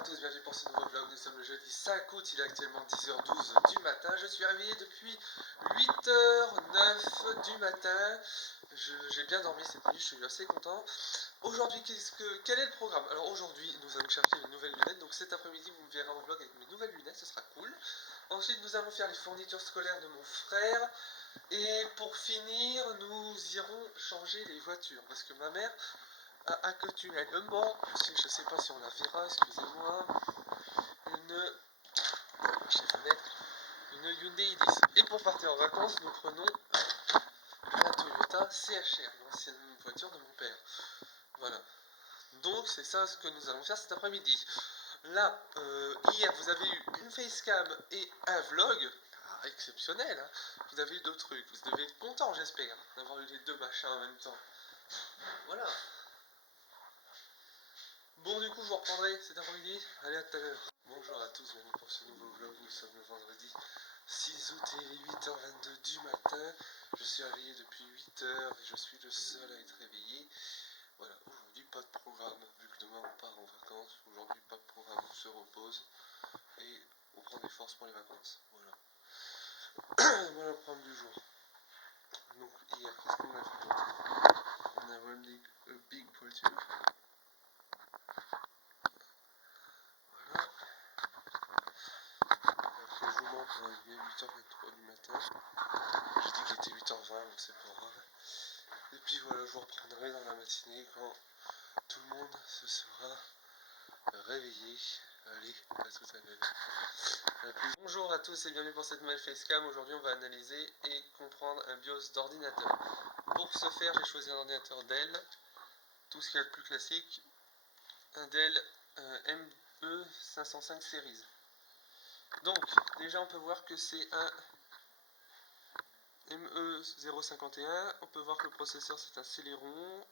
à tous, bienvenue pour ce nouveau vlog. Nous sommes le jeudi 5 août, il est actuellement 10h12 du matin. Je suis réveillé depuis 8h09 du matin. J'ai bien dormi cette nuit, je suis assez content. Aujourd'hui, quel est le programme? Alors aujourd'hui, nous allons chercher les nouvelles lunettes. Donc cet après-midi, vous me verrez en vlog avec mes nouvelles lunettes, ce sera cool. Ensuite, nous allons faire les fournitures scolaires de mon frère. Et pour finir, nous irons changer les voitures. Parce que ma mère a actuellement, je ne sais pas si on la verra, excusez-moi, une Hyundai i10. Et pour partir en vacances, nous prenons la Toyota CHR, l'ancienne voiture de mon père. Voilà. Donc c'est ça ce que nous allons faire cet après-midi. Là, hier vous avez eu une facecam et un vlog. Ah, exceptionnel, hein. Vous avez eu d'autres trucs. Vous devez être content, j'espère, d'avoir eu les deux machins en même temps. Voilà. Bon, du coup, je vous reprendrai cet après-midi. Allez, à tout à l'heure. Bonjour à tous, bienvenue pour ce nouveau vlog. Nous sommes le vendredi 6 août et il est 8h22 du matin. Je suis réveillé depuis 8h et je suis le seul à être réveillé. Voilà, aujourd'hui pas de programme, vu que demain on part en vacances. Aujourd'hui pas de programme, on se repose et on prend des forces pour les vacances. Voilà. Voilà le programme du jour. Donc hier, qu'est-ce qu'on a fait? On a volé a big voiture. Il est 8h23 du matin. Je dis qu'il était 8h20, donc c'est pas grave. Et puis voilà, je vous reprendrai dans la matinée quand tout le monde se sera réveillé. Allez, à tout à l'heure. Bonjour à tous et bienvenue pour cette nouvelle facecam. Aujourd'hui, on va analyser et comprendre un BIOS d'ordinateur. Pour ce faire, j'ai choisi un ordinateur Dell, tout ce qu'il y a de plus classique, un Dell ME505 Series. Donc, déjà, on peut voir que c'est un ME051, on peut voir que le processeur c'est un Celeron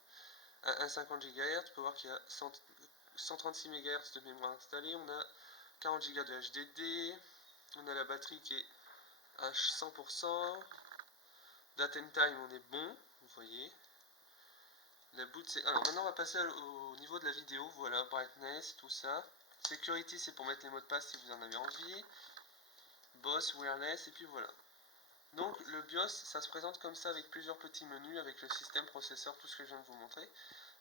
à 1,50 GHz, on peut voir qu'il y a 136 MHz de mémoire installée, on a 40 Go de HDD, on a la batterie qui est à 100%, date and time on est bon, vous voyez. La boot c'est... Alors maintenant on va passer au niveau de la vidéo, voilà, brightness, tout ça. Security c'est pour mettre les mots de passe si vous en avez envie. BOSS, wireless, et puis voilà. Donc le BIOS, ça se présente comme ça avec plusieurs petits menus, avec le système, processeur, tout ce que je viens de vous montrer.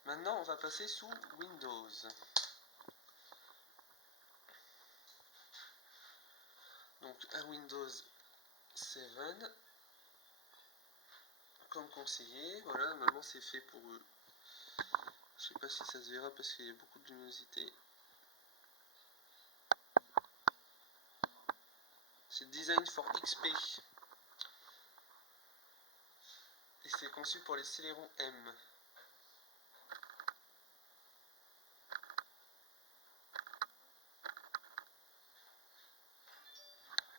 Maintenant, on va passer sous Windows. Donc un Windows 7, comme conseillé. Voilà, normalement c'est fait pour eux. Je sais pas si ça se verra parce qu'il y a beaucoup de luminosité. C'est Design for XP. Et c'est conçu pour les Celeron M.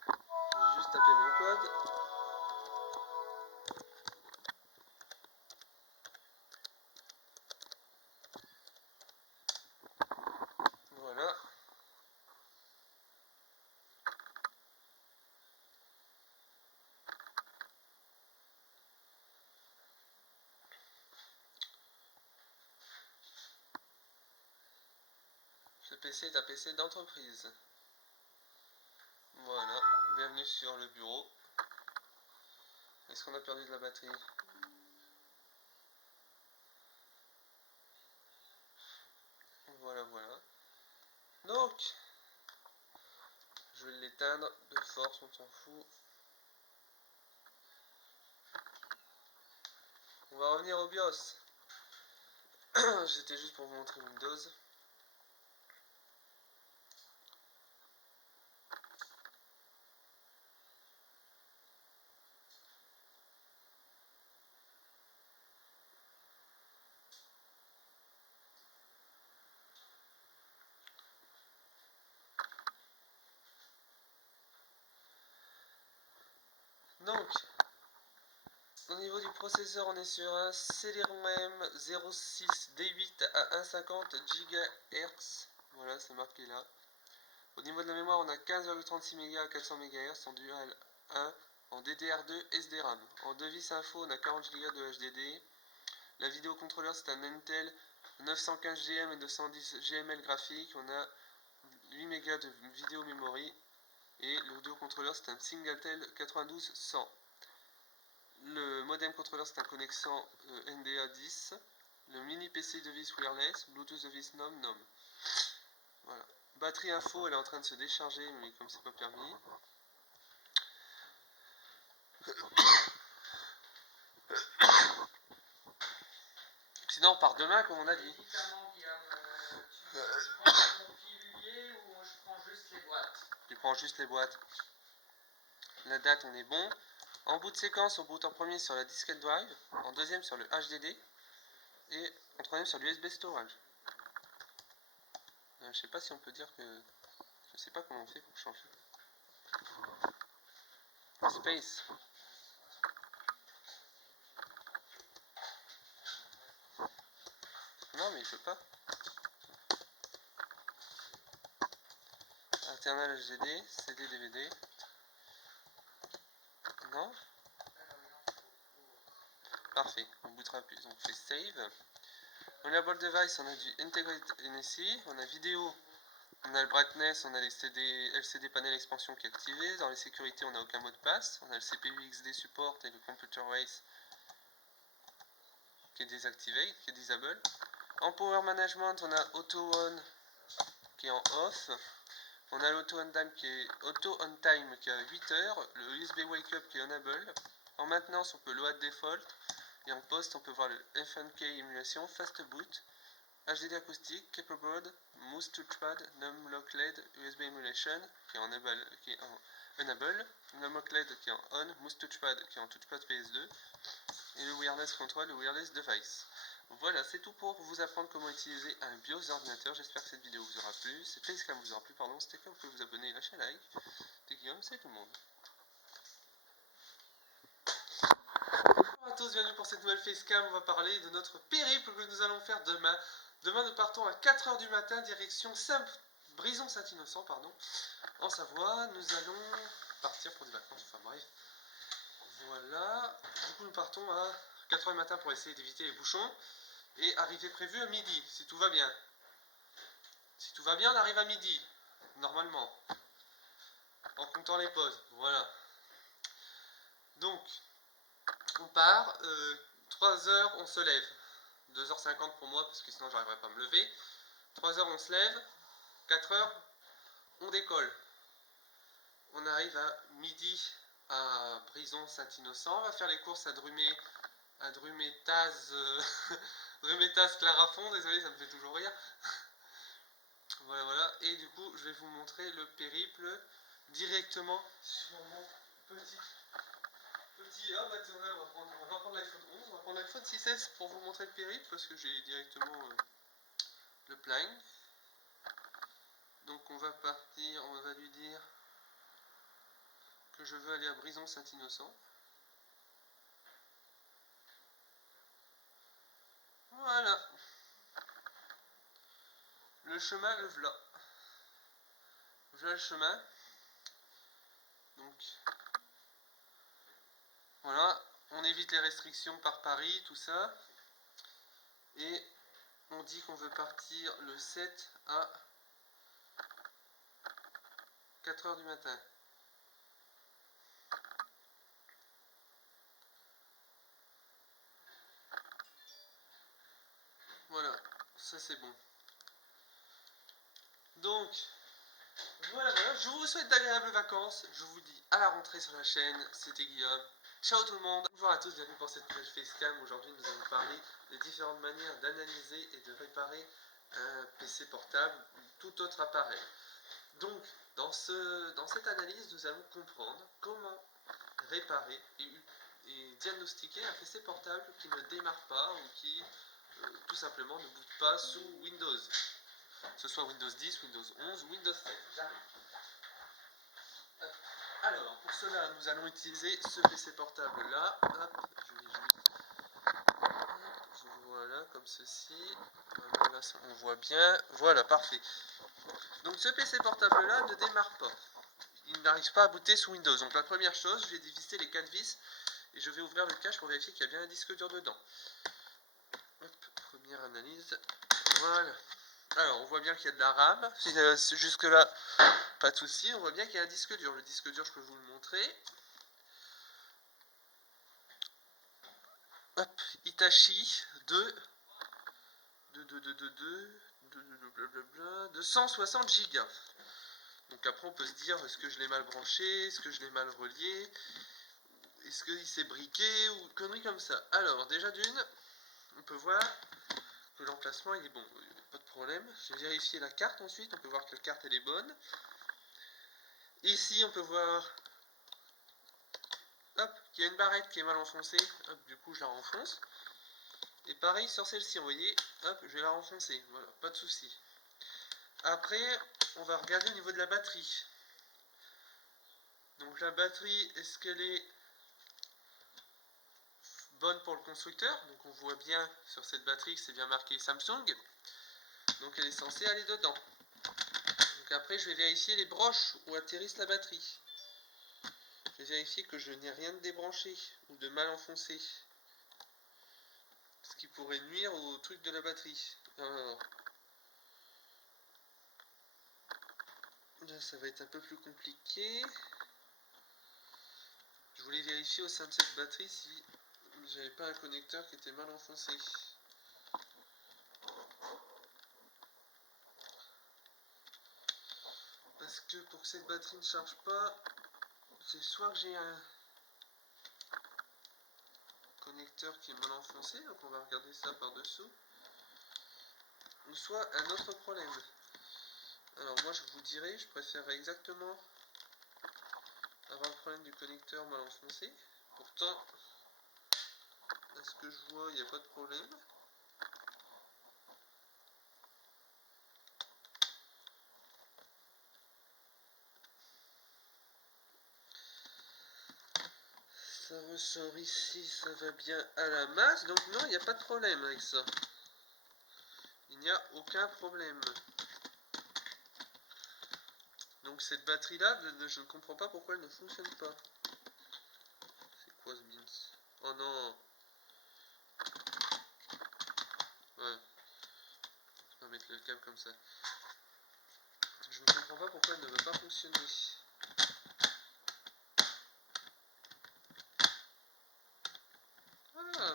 Je vais juste taper mon code. Voilà. Ce PC est un PC d'entreprise. Voilà, bienvenue sur le bureau. Est-ce qu'on a perdu de la batterie? Voilà, voilà. Donc, je vais l'éteindre de force, on s'en fout. On va revenir au BIOS. C'était juste pour vous montrer Windows. Donc, au niveau du processeur, on est sur un Celeron M06D8 à 1,50 GHz. Voilà, c'est marqué là. Au niveau de la mémoire, on a 15,36 MB à 400 MHz en dual 1, en DDR2 SDRAM. En device info, on a 40 Go de HDD. La vidéocontrôleur, c'est un Intel 915 GM et 210 GML graphique. On a 8 Mb de vidéo memory. Et l'audio contrôleur c'est un Singletel 9200. Le modem contrôleur c'est un Conexant NDA 10. Le mini PC de vis wireless, Bluetooth de vis nom. Voilà. Batterie info, elle est en train de se décharger, mais comme c'est pas permis. Sinon, on part demain, comme on a dit. Tu prends juste les boîtes. La date, on est bon. En bout de séquence, on boot en premier sur la disquette drive, en deuxième sur le HDD, et en troisième sur l'USB storage. Je sais pas si on peut dire que... Je sais pas comment on fait pour changer. Space. Non, mais il peut pas. Internal HDD, CD, DVD. Non. Parfait, on bootera plus. Donc on fait save. Enable device, on a du integrate NSI, on a vidéo, on a le brightness, on a les LCD panel expansion qui est activé. Dans les sécurités, on n'a aucun mot de passe. On a le CPU XD support et le computer race qui est désactivé, qui est disable. En power management, on a auto on qui est en off. On a l'auto on time qui est à 8 heures, le USB wake up qui est enable. En maintenance, on peut load default. Et en poste, on peut voir le FNK émulation, fast boot, HDD acoustique, capable, mouse touchpad, num lock LED, USB emulation qui est en enable, num lock LED qui est en on, mouse touchpad qui est en touchpad PS2, et le wireless control, le wireless device. Voilà, c'est tout pour vous apprendre comment utiliser un BIOS d'ordinateur. J'espère que cette vidéo vous aura plu. C'est Facecam vous aura plu, pardon. C'était comme vous pouvez vous abonner et lâcher un like. C'était Guillaume, c'est tout le monde. Bonjour à tous, bienvenue pour cette nouvelle Facecam. On va parler de notre périple que nous allons faire demain. Demain, nous partons à 4 h du matin, direction Brison-Saint-Innocent, en Savoie. Nous allons partir pour des vacances, enfin bref. Voilà. Du coup, nous partons à 4 h du matin pour essayer d'éviter les bouchons. Et arrivée prévue à midi, si tout va bien. Si tout va bien, on arrive à midi, normalement. En comptant les pauses, voilà. Donc, on part, 3 h on se lève. 2 h 50 pour moi, parce que sinon j'arriverai pas à me lever. 3 h on se lève. 4 h on décolle. On arrive à midi à Brison-Saint-Innocent. On va faire les courses à Drumétaz, Drumétaz Clarafond, désolé, ça me fait toujours rire. Voilà, et du coup, je vais vous montrer le périple directement sur mon petit... Ah bah tiens, on va prendre l'iPhone 11, on va prendre l'iPhone 6S pour vous montrer le périple, parce que j'ai directement le plan. Donc on va partir, on va lui dire que je veux aller à Brison-Saint-Innocent. Voilà. Le chemin, le v'là. Voilà le chemin. Donc, voilà. On évite les restrictions par Paris, tout ça. Et on dit qu'on veut partir le 7 à 4 h du matin. Voilà, ça c'est bon. Donc, voilà, je vous souhaite d'agréables vacances. Je vous dis à la rentrée sur la chaîne. C'était Guillaume. Ciao tout le monde. Bonjour à tous, bienvenue pour cette nouvelle Facecam. Aujourd'hui, nous allons parler des différentes manières d'analyser et de réparer un PC portable ou tout autre appareil. Donc, dans cette analyse, nous allons comprendre comment réparer et diagnostiquer un PC portable qui ne démarre pas ou qui tout simplement ne boot pas sous Windows. Que ce soit Windows 10, Windows 11 ou Windows 7. J'arrive. Alors, pour cela, nous allons utiliser ce PC portable là. Hop, je vais juste... Voilà, comme ceci. Voilà, là, on voit bien. Voilà, parfait. Donc ce PC portable là ne démarre pas. Il n'arrive pas à booter sous Windows. Donc la première chose, je vais dévisser les 4 vis et je vais ouvrir le cache pour vérifier qu'il y a bien un disque dur dedans. Hop, première analyse. Voilà. Alors, on voit bien qu'il y a de la RAM. Jusque-là, pas de souci. On voit bien qu'il y a un disque dur. Le disque dur, je peux vous le montrer. Hop, Hitachi de 160 Go. Donc après, on peut se dire, est-ce que je l'ai mal branché? Est-ce que je l'ai mal relié? Est-ce qu'il s'est briqué? Ou conneries comme ça. Alors, déjà d'une, on peut voir que l'emplacement, il est bon. Pas de problème. Je vais vérifier la carte ensuite. On peut voir que la carte, elle est bonne. Ici, on peut voir qu'il y a une barrette qui est mal enfoncée. Hop, du coup, je la renfonce. Et pareil sur celle-ci, vous voyez, hop, je vais la renfoncer. Voilà, pas de souci. Après, on va regarder au niveau de la batterie. Donc la batterie, est-ce qu'elle est bonne pour le constructeur? Donc on voit bien sur cette batterie que c'est bien marqué Samsung. Donc elle est censée aller dedans. Donc après, je vais vérifier les broches où atterrisse la batterie. Je vais vérifier que je n'ai rien de débranché ou de mal enfoncé. Ce qui pourrait nuire au truc de la batterie. Alors, là, ça va être un peu plus compliqué. Je voulais vérifier au sein de cette batterie si j'avais pas un connecteur qui était mal enfoncé. Parce que pour que cette batterie ne charge pas, c'est soit que j'ai un connecteur qui est mal enfoncé, donc on va regarder ça par dessous, ou soit un autre problème. Alors moi je vous dirais, je préférerais exactement avoir le problème du connecteur mal enfoncé. Pourtant, à ce que je vois, il n'y a pas de problème. Ça ressort ici, ça va bien à la masse, donc non, il n'y a pas de problème avec ça. Il n'y a aucun problème. Donc cette batterie là, je ne comprends pas pourquoi elle ne fonctionne pas. C'est quoi ce bins? Oh non. Ouais. On va mettre le câble comme ça. Je ne comprends pas pourquoi elle ne veut pas fonctionner. Ah,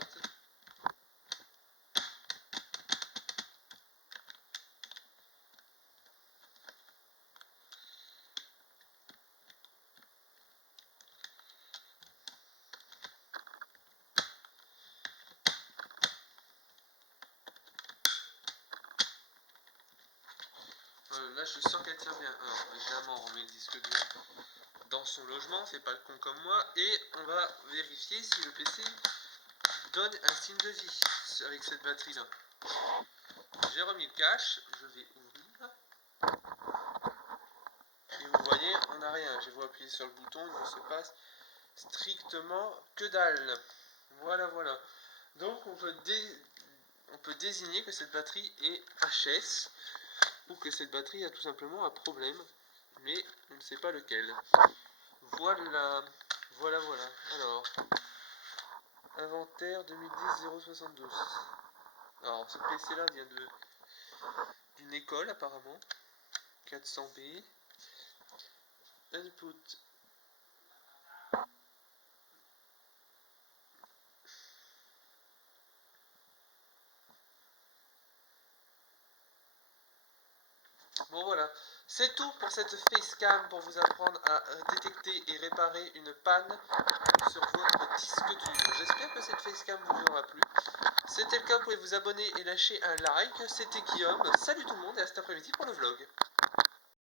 là je sens qu'elle tient bien. Alors évidemment on remet le disque dur dans son logement, on fait pas le con comme moi, et on va vérifier si le PC donne un signe de vie avec cette batterie là. J'ai remis le cache, je vais ouvrir. Et vous voyez, on n'a rien. J'ai beau appuyer sur le bouton, il ne se passe strictement que dalle. Voilà, voilà. Donc on peut désigner que cette batterie est HS ou que cette batterie a tout simplement un problème, mais on ne sait pas lequel. Voilà, voilà, voilà. Alors, inventaire 2010-072. Alors, ce PC là vient d'une école apparemment. 400B. Input. Bon voilà, c'est tout pour cette facecam pour vous apprendre à détecter et réparer une panne sur votre disque dur. J'espère que cette facecam vous aura plu. Si c'était le cas, vous pouvez vous abonner et lâcher un like. C'était Guillaume. Salut tout le monde et à cet après-midi pour le vlog.